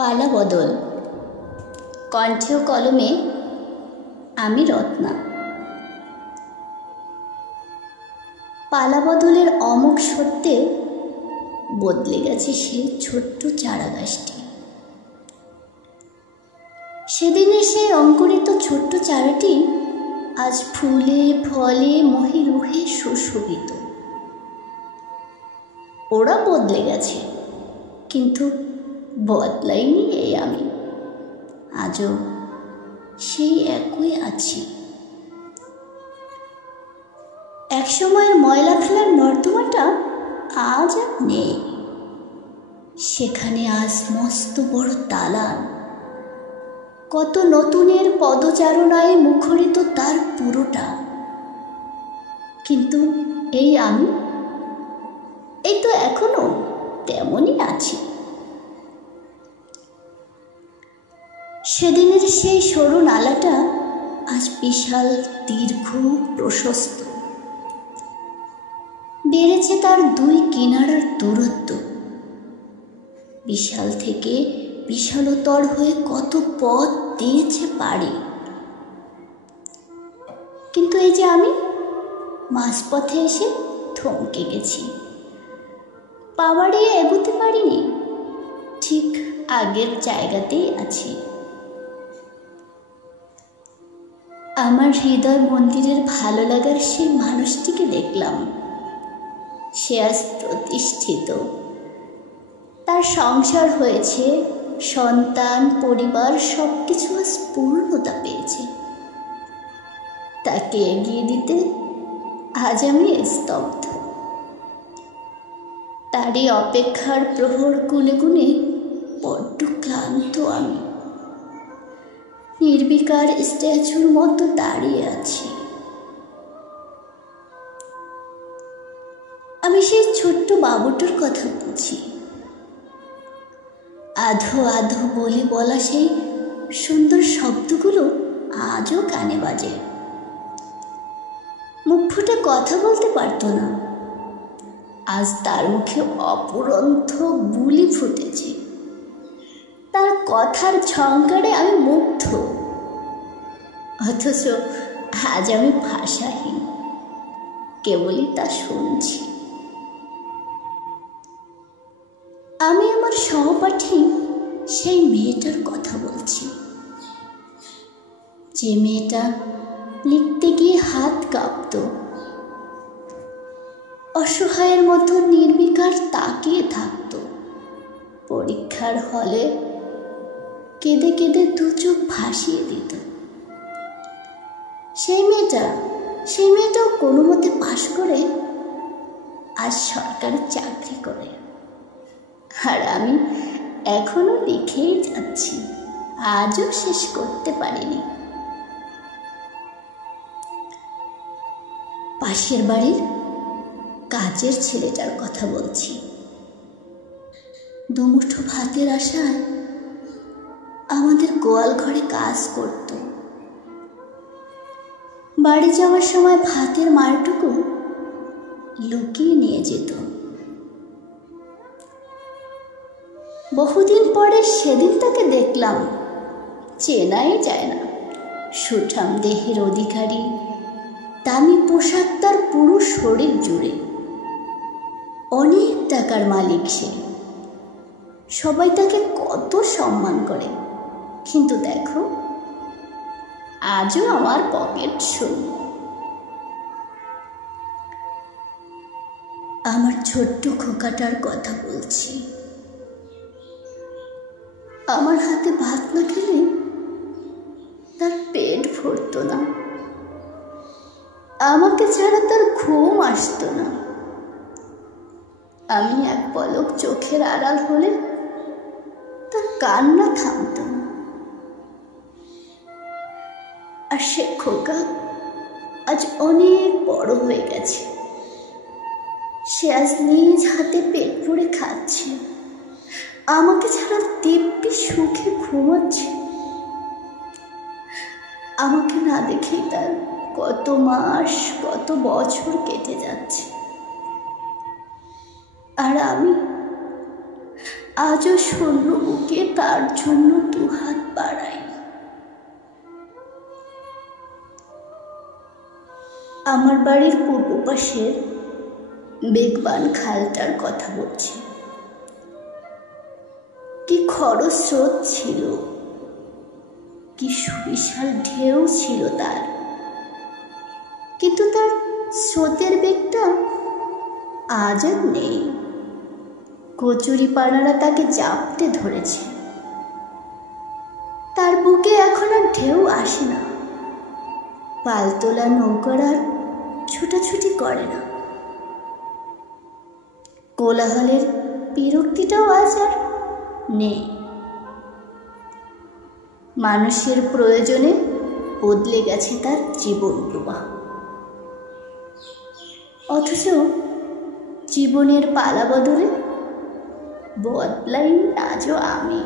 পালা বদল। কণ্ঠে ও কলমে আমি রত্না। পালা বদলের অমোঘ সত্যে বদলে গেছে সেই ছোট্ট চারা গাছটি। সেদিনের সেই অঙ্কুরিত ছোট্ট চারাটি আজ ফুলে ফলে মহিরুহে সুশোভিত। ওরা বদলে গেছে, কিন্তু বদলাইনি এই আমি। আজও সেই একই আছি। একসময়ের ময়লা ফেলার নর্দমাটা আজ আর নেই। সেখানে আজ মস্ত বড় দালান, কত নতুনের পদচারণায় মুখরিত তার পুরোটা। কিন্তু এই আমি, এই তো এখনো তেমনই আছি। সেদিনের সেই সরু নালাটা আজ বিশাল, দীর্ঘ, প্রশস্ত। বেড়েছে তার দুই কিনারার দূরত্ব। বিশাল থেকে বিশালতর হয়ে কত পথ দিয়েছে পাড়ি। কিন্তু এই যে আমি মাঝপথে এসে থমকে গেছি। পা বাড়িয়ে এগোতে পারিনি, ঠিক আগের জায়গাতেই আছি। আমার হৃদয় মন্দিরের ভালো লাগার সেই মানুষটিকে দেখলাম। সে আজ প্রতিষ্ঠিত। তার সংসার হয়েছে, সন্তান, পরিবার সবকিছু আজ পূর্ণতা পেয়েছে। তাকে এগিয়ে দিতে আজ আমি স্তব্ধ। তারই অপেক্ষার প্রহর গুনে গুনে বড্ড ক্লান্ত আমি। নির্বিকার স্ট্যাচুর মতো দাঁড়িয়ে আছি। আমি সেই ছোট্ট বাবুটার কথা বলছি। আধো আধো বলে বলা সেই সুন্দর শব্দগুলো আজও কানে বাজে। মুখ ফুটে কথা বলতে পারতো না, আজ তার মুখে অপুরন্ত বুলি ফুটেছে। তার কথার ঝংকারে আমি মুগ্ধ, অথচ আজ আমি ভাষাহীন, কেবলই তা শুনছি। আমি আমার সহপাঠী সেই মেয়েটার কথা বলছি, যে মেয়েটা লিখতে গিয়ে হাত কাঁপত, অসহায়ের মতো নির্বিকার তাকিয়ে থাকত। পরীক্ষার হলে কেঁদে কেঁদে দু চোখ ভাসিয়ে দিত। সেই মেয়েটাও কোনো মতে পাশ করে আজ সরকারি চাকরি করে। আর আমি এখনো লিখেই যাচ্ছি, আজও শেষ করতে পারিনি। পাশের বাড়ির কাজের ছেলেটার কথা বলছি। দুমুঠো ভাতের আশায় আমাদের গোয়াল ঘরে কাজ করত। বাড়ি যাওয়ার সময় ভাতের মারটুকু লুকিয়ে নিয়ে যেত। বহুদিন পরে সেদিন তাকে দেখলাম। চেনাই যায় না। সুঠাম দেহের অধিকারী, দামি পোশাক তার পুরো শরীর জুড়ে। অনেক টাকার মালিক সে। সবাই তাকে কত সম্মান করে, কিন্তু দেখো আজও আমার পকেট শূন্য। আমার ছোট্ট খোকাটার কথা বলছি। আমার হাতে ভাত না খেলে তার পেট ভরত না। আমাকে ছাড়া তার ঘুম আসতো না। আমি এক পলক চোখের আড়াল হলে তার কান্না থামত না। আর সে খোকা আজ অনেক বড় হয়ে গেছে। সে আজ নিজ হাতে পেট ভরে খাচ্ছে, আমাকে ছাড়া দিব্যি সুখে ঘুমাচ্ছে। আমাকে না দেখেই তার কত মাস, কত বছর কেটে যাচ্ছে। আর আজও শূন্য বুকে তার জন্য দুহাত বাড়াই। আমার বাড়ির পূর্ব পাশের বেগবান খালটার কথা বলছি। কি খরস্রোত ছিল, কি সুবিশাল ঢেউ ছিল তার, কিন্তু তার স্রোতের বেগটা আজ আর নেই। কচুরি পানারা তাকে জাপটে ধরেছে। তার বুকে এখন আর ঢেউ আসে না। পালতোলা নৌকার আর ছুটাছুটি করে না। কোলাহলের বিরক্তিটাও আজ আর নেই। মানুষের প্রয়োজনে বদলে গেছে তার জীবন প্রবাহ, অথচ জীবনের পালা বদলে বদলাইনি আজও আমি।